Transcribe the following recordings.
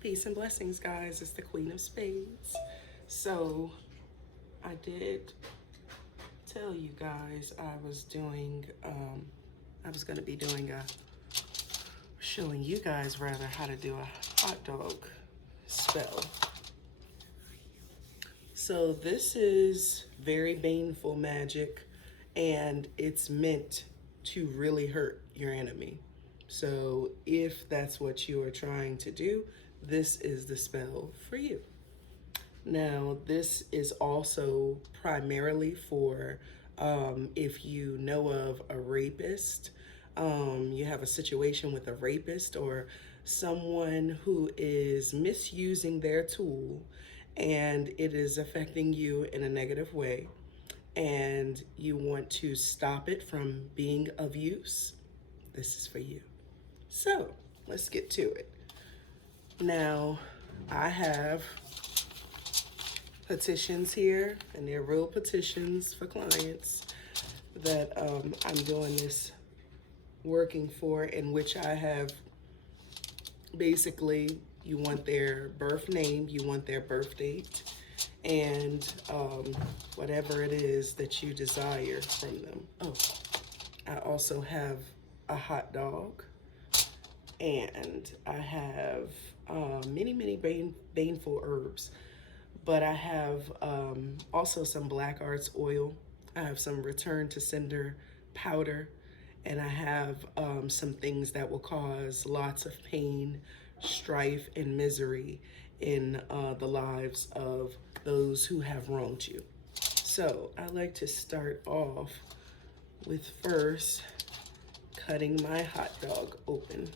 Peace and blessings, guys. It's the Queen of Spades. So, I did tell you guys I was going to be doing showing you guys rather how to do a hot dog spell. So, this is very baneful magic, and it's meant to really hurt your enemy. So, if that's what you are trying to do, this is the spell for you. Now, this is also primarily for if you know of a rapist, you have a situation with a rapist or someone who is misusing their tool and it is affecting you in a negative way, and you want to stop it from being of use. This is for you. So, let's get to it. Now, I have petitions here, and they're real petitions for clients that I'm doing this working for, in which I have basically, you want their birth name, you want their birth date, and whatever it is that you desire from them. Oh, I also have a hot dog, and I have many baneful herbs, but I have also some black arts oil. I have some return to sender powder, and I have some things that will cause lots of pain, strife, and misery in the lives of those who have wronged you. So I like to start off with first cutting my hot dog open.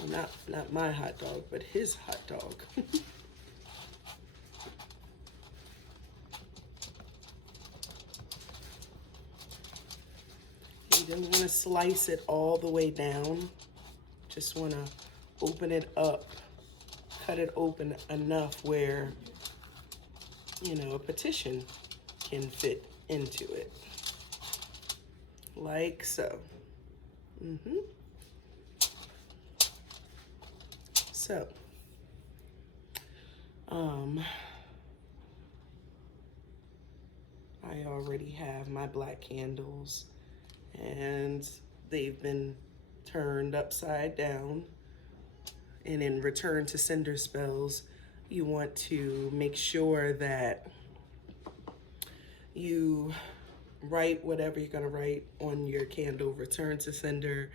Well, not my hot dog, but his hot dog. You don't want to slice it all the way down. Just want to open it up, cut it open enough where, you know, a petition can fit into it. Like so. So, I already have my black candles, and they've been turned upside down. And in return to sender spells, you want to make sure that you write whatever you're going to write on your candle, return to sender,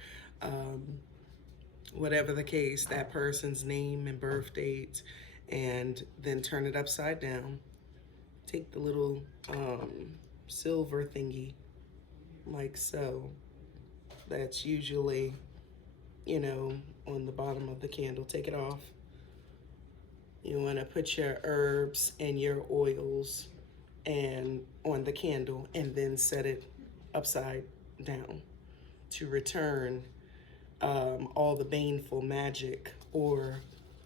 whatever the case, that person's name and birth date, and then turn it upside down. Take the little silver thingy, like so. That's usually, you know, on the bottom of the candle. Take it off. You want to put your herbs and your oils and on the candle, and then set it upside down to return all the baneful magic or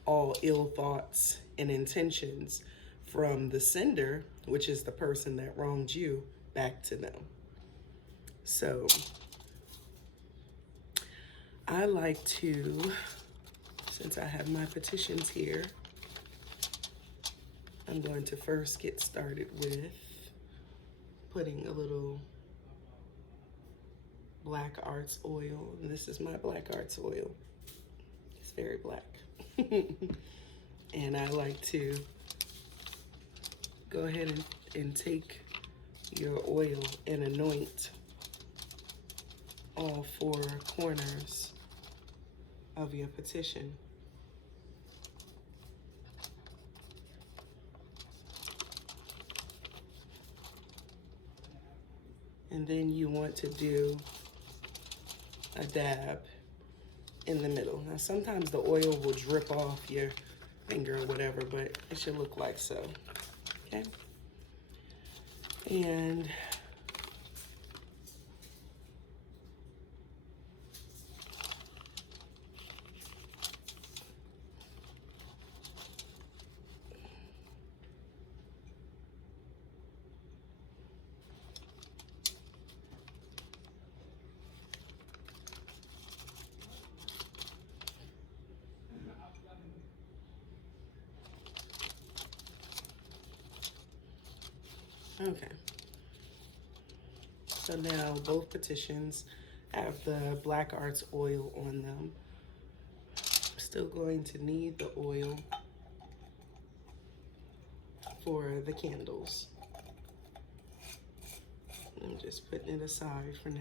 all ill thoughts and intentions from the sender, which is the person that wronged you, back to them. So I like to, since I have my petitions here, I'm going to first get started with putting a little black arts oil. And this is my black arts oil. It's very black. And I like to go ahead and take your oil and anoint all four corners of your petition. And then you want to do a dab in the middle. Now, sometimes the oil will drip off your finger or whatever, but it should look like so, okay? And Okay. So now both petitions have the black arts oil on them. Still going to need the oil for the candles. I'm just putting it aside for now.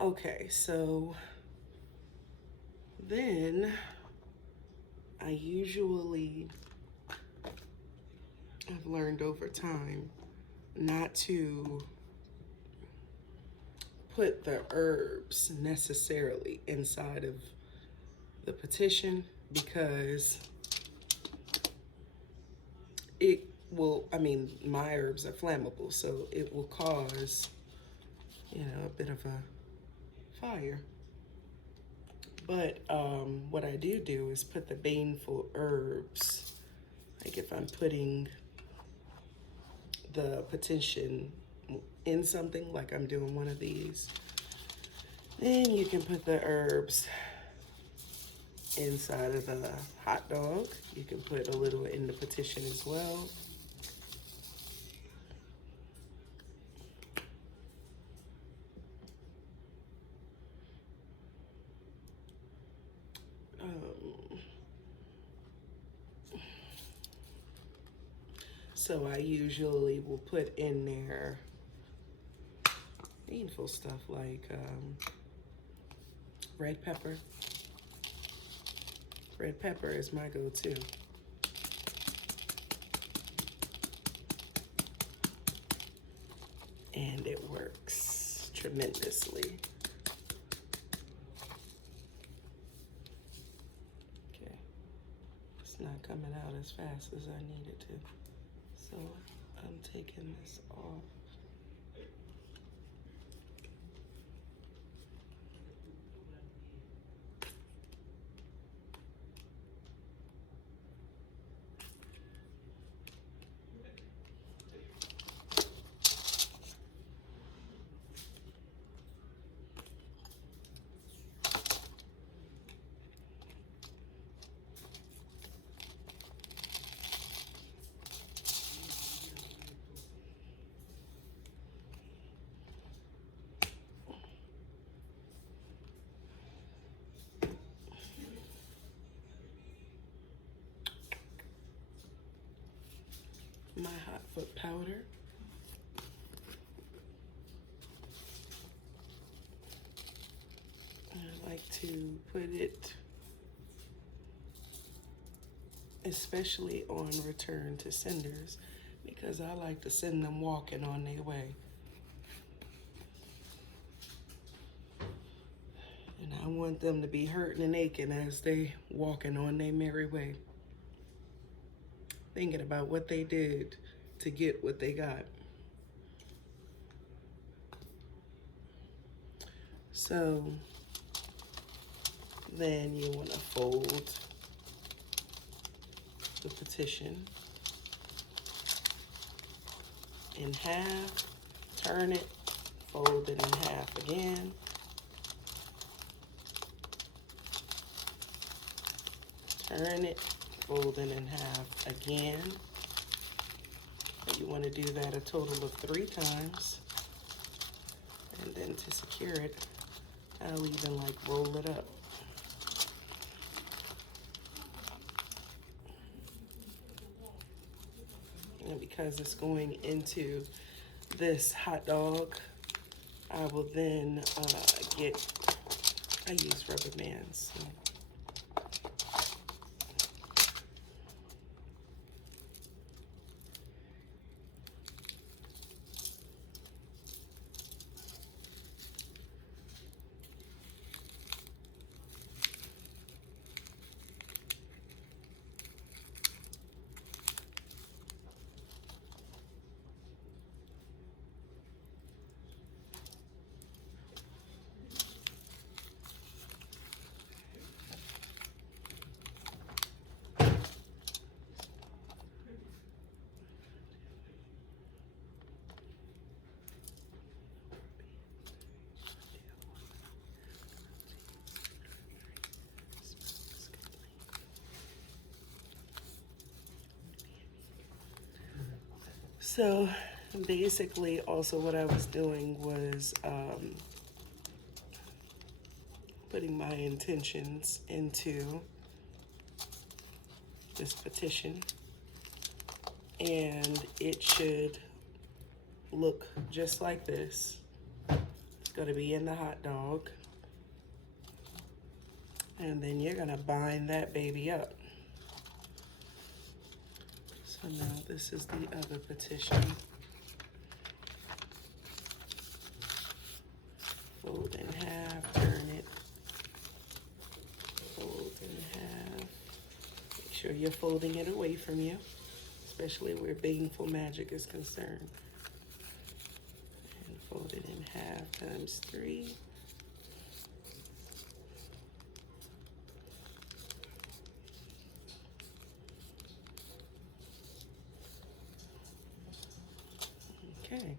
Okay, so then I've learned over time not to put the herbs necessarily inside of the petition, because it will, I mean, my herbs are flammable, so it will cause, you know, a bit of a fire. But what I do is put the baneful herbs, like if I'm putting the petition in something, like I'm doing one of these, then you can put the herbs inside of the hot dog. You can put a little in the petition as well. So I usually will put in there meaningful stuff like red pepper. Red pepper is my go-to. And it works tremendously. Okay, it's not coming out as fast as I need it to. So I'm taking this off. My hot foot powder. I like to put it especially on return to senders, because I like to send them walking on their way. And I want them to be hurting and aching as they walking on their merry way, thinking about what they did to get what they got. So then you want to fold the petition in half, turn it, fold it in half again, turn it, fold it in half again. You want to do that a total of 3 times. And then to secure it, I'll even like roll it up. And because it's going into this hot dog, I will then I use rubber bands. So. So basically also what I was doing was putting my intentions into this petition, and it should look just like this. It's going to be in the hot dog, and then you're going to bind that baby up. So now this is the other petition. Fold in half, turn it, fold in half. Make sure you're folding it away from you, especially where baneful magic is concerned. And fold it in half times 3. Okay.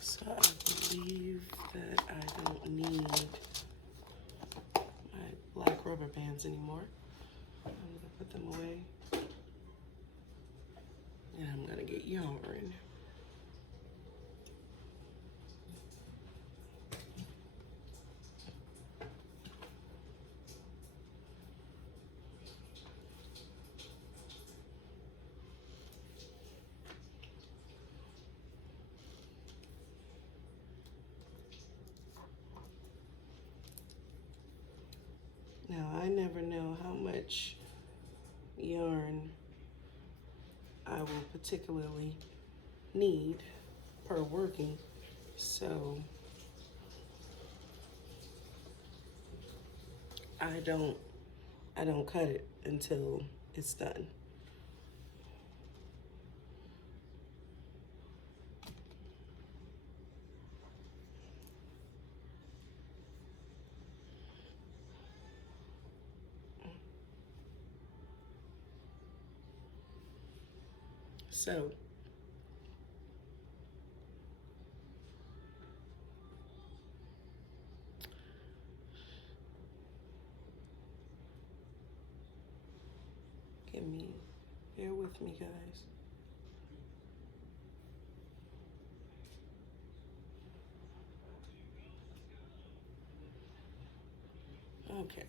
So I believe that I don't need my black rubber bands anymore. I'm gonna put them away. And I'm gonna get yarn. Now, I never know how much yarn I will particularly need per working, so I don't cut it until it's done. So bear with me, guys. Okay.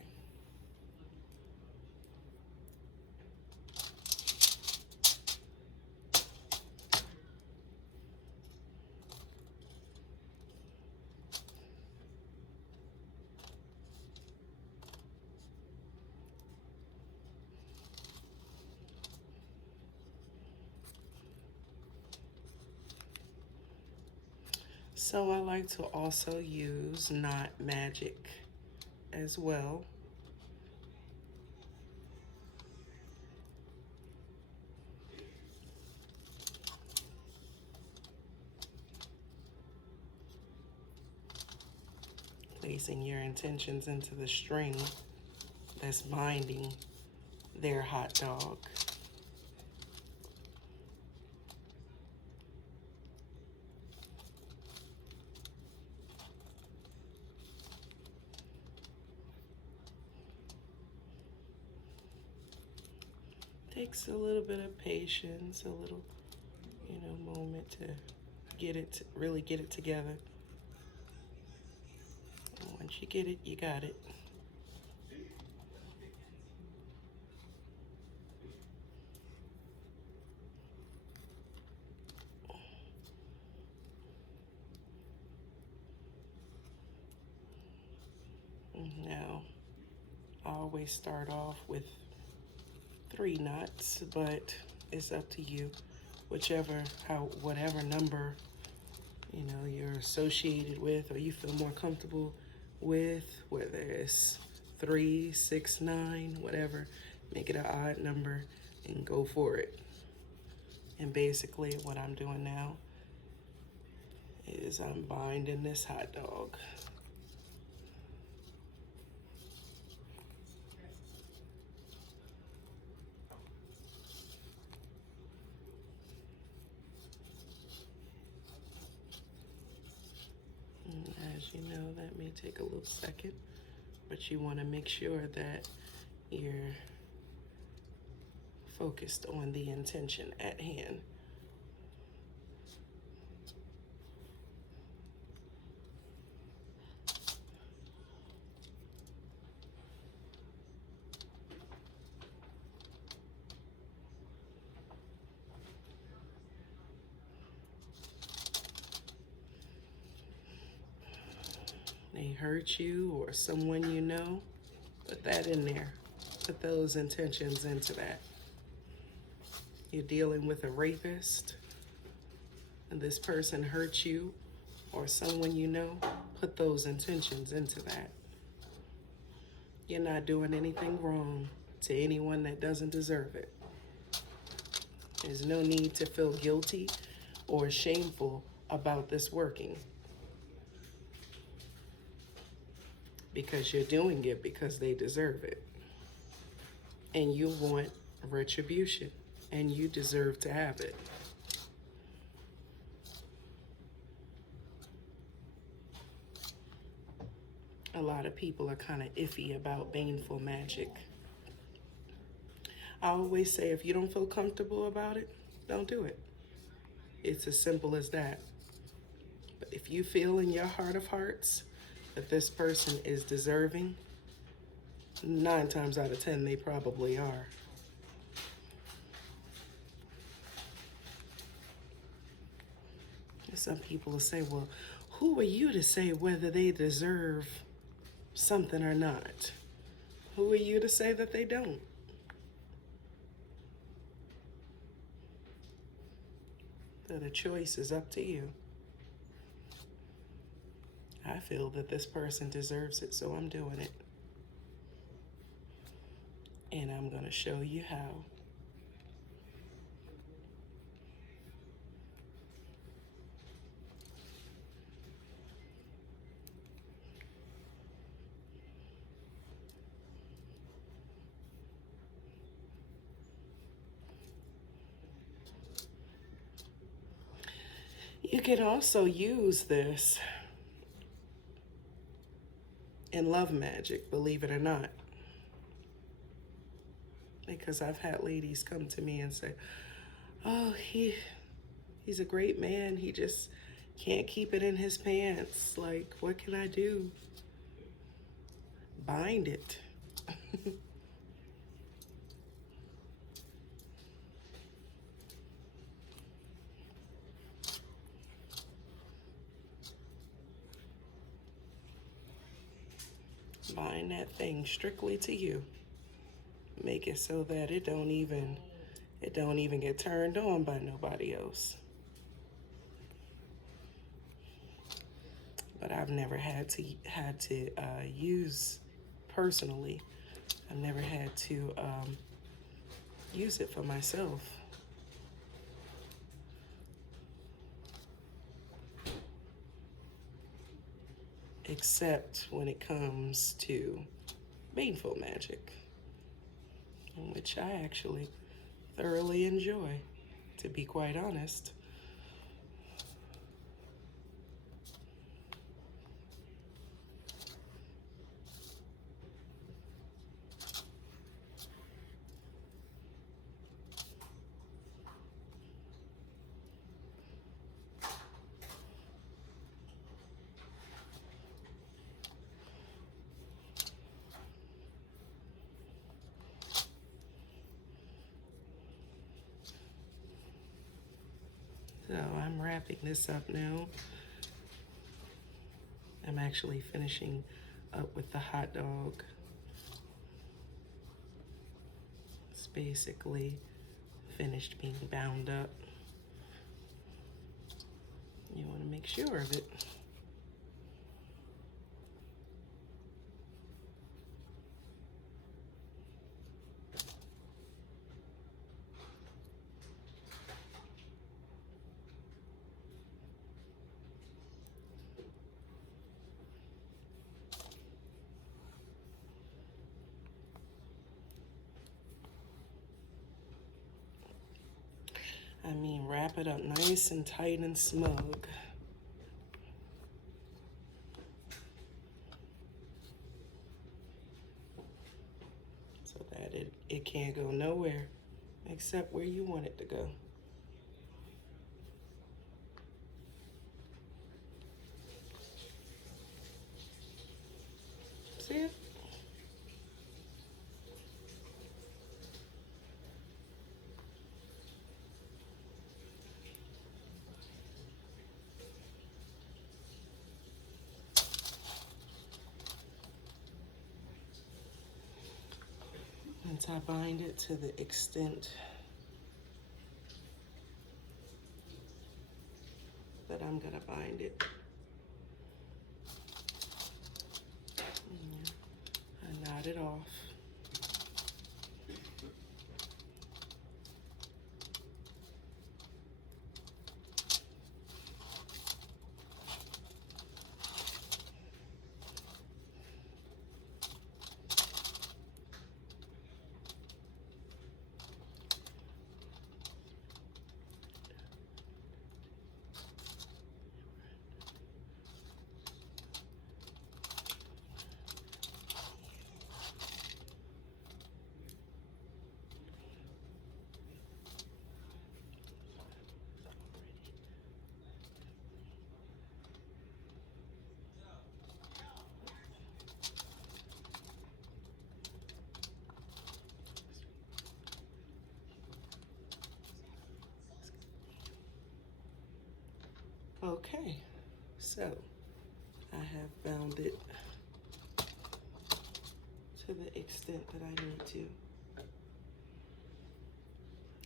So I like to also use knot magic as well. Placing your intentions into the string that's binding their hot dog. Takes a little bit of patience, a little, moment to really get it together. And once you get it, you got it. Now, I always start off with 3 knots, but it's up to you. Whatever number, you're associated with or you feel more comfortable with, whether it's 3, 6, 9, whatever, make it an odd number and go for it. And basically what I'm doing now is I'm binding this hot dog. As you know, that may take a little second, but you want to make sure that your focused on the intention at hand. They hurt you or someone you know, put that in there. Put those intentions into that. You're dealing with a rapist and this person hurt you or someone you know, put those intentions into that. You're not doing anything wrong to anyone that doesn't deserve it. There's no need to feel guilty or shameful about this working, because you're doing it because they deserve it. And you want retribution, and you deserve to have it. A lot of people are kind of iffy about baneful magic. I always say, if you don't feel comfortable about it, don't do it. It's as simple as that. But if you feel in your heart of hearts that this person is deserving, 9 times out of 10, they probably are. Some people will say, well, who are you to say whether they deserve something or not? Who are you to say that they don't? So the choice is up to you. I feel that this person deserves it, so I'm doing it. And I'm going to show you how. You can also use this in love magic, believe it or not. Because I've had ladies come to me and say, oh, he's a great man. He just can't keep it in his pants. Like, what can I do? Bind it. Bind that thing strictly to you. Make it so that it don't even get turned on by nobody else. But I've never had to use personally. I've never had to use it for myself. Except when it comes to baneful magic, which I actually thoroughly enjoy, to be quite honest. So I'm wrapping this up now. I'm actually finishing up with the hot dog. It's basically finished being bound up. You want to make sure of it. I mean, wrap it up nice and tight and smug. So that it can't go nowhere. except where you want it to go. See it? Once I bind it to the extent that I'm gonna bind it, I knot it off. Okay, so I have bound it to the extent that I need to,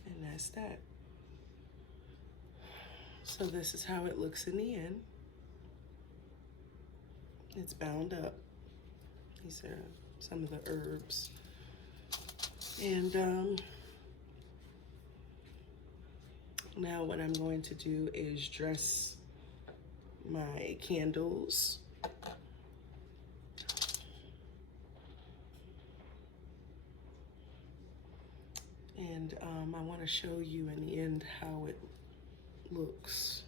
and that's that. So this is how it looks in the end. It's bound up. These are some of the herbs. And now what I'm going to do is dress my candles. And I want to show you in the end how it looks.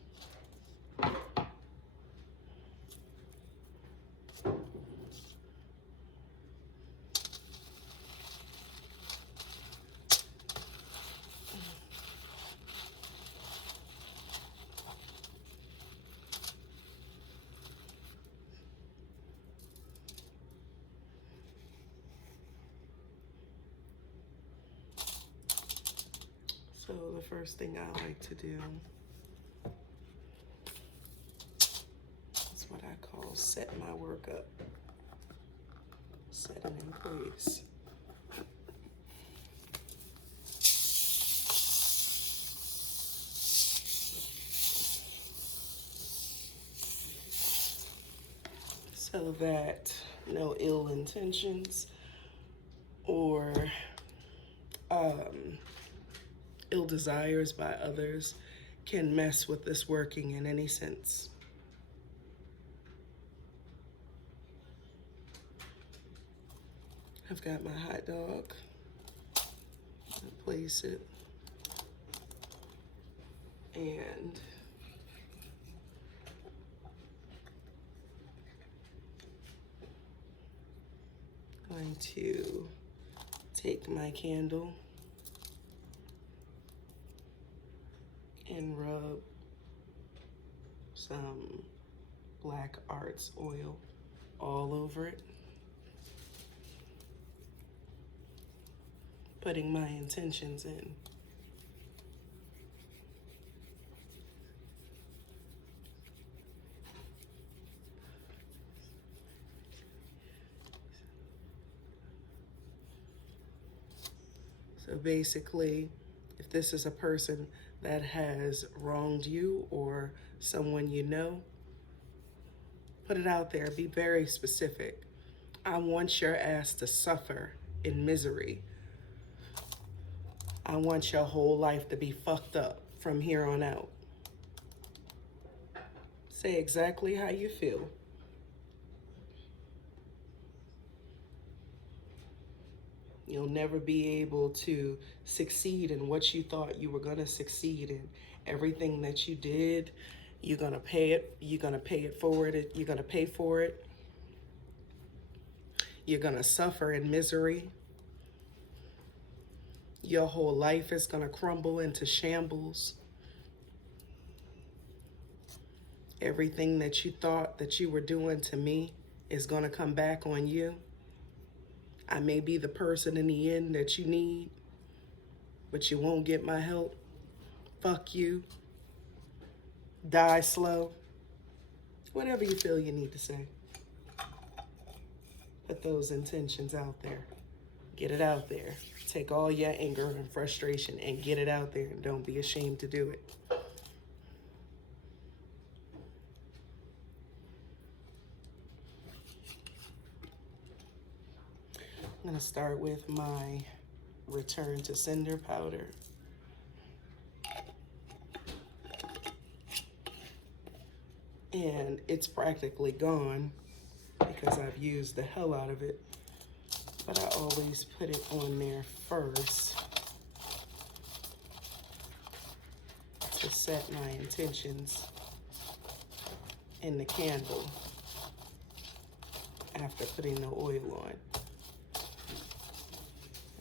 So the first thing I like to do is what I call set my work up, set it in place. So that no ill intentions or ill desires by others can mess with this working in any sense. I've got my hot dog. I'll place it. And going to take my candle and rub some Black Arts oil all over it, putting my intentions in. So basically, if this is a person that has wronged you or someone you know, put it out there. Be very specific. I want your ass to suffer in misery. I want your whole life to be fucked up from here on out. Say exactly how you feel. You'll never be able to succeed in what you thought you were gonna succeed in. Everything that you did, you're gonna pay it. You're gonna pay it forward. You're gonna pay for it. You're gonna suffer in misery. Your whole life is going to crumble into shambles. Everything that you thought that you were doing to me is going to come back on you. I may be the person in the end that you need, but you won't get my help. Fuck you. Die slow. Whatever you feel you need to say. Put those intentions out there. Get it out there. Take all your anger and frustration and get it out there, and don't be ashamed to do it. I'm going to start with my Return to Sender powder. And it's practically gone because I've used the hell out of it. But I always put it on there first to set my intentions in the candle after putting the oil on.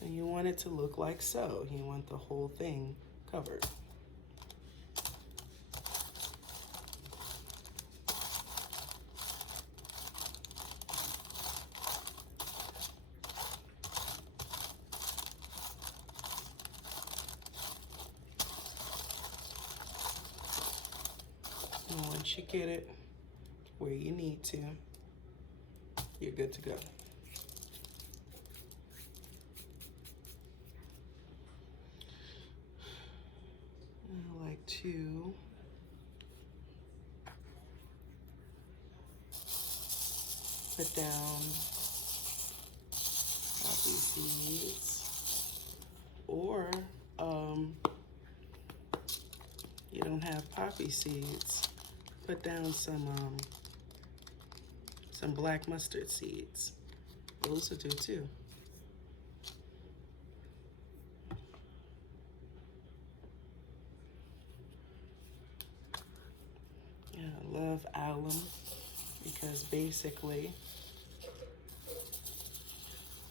And you want it to look like so. You want the whole thing covered. And once you get it where you need to, you're good to go. I like to put down poppy seeds, or you don't have poppy seeds, put down some black mustard seeds. Those will do too. Yeah, I love alum because basically,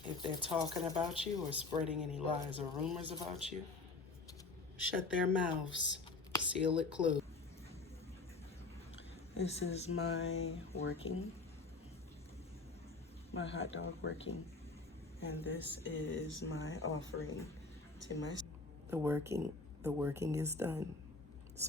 if they're talking about you or spreading any lies or rumors about you, shut their mouths, seal it closed. This is my hot dog working, and this is my offering to my. The working is done.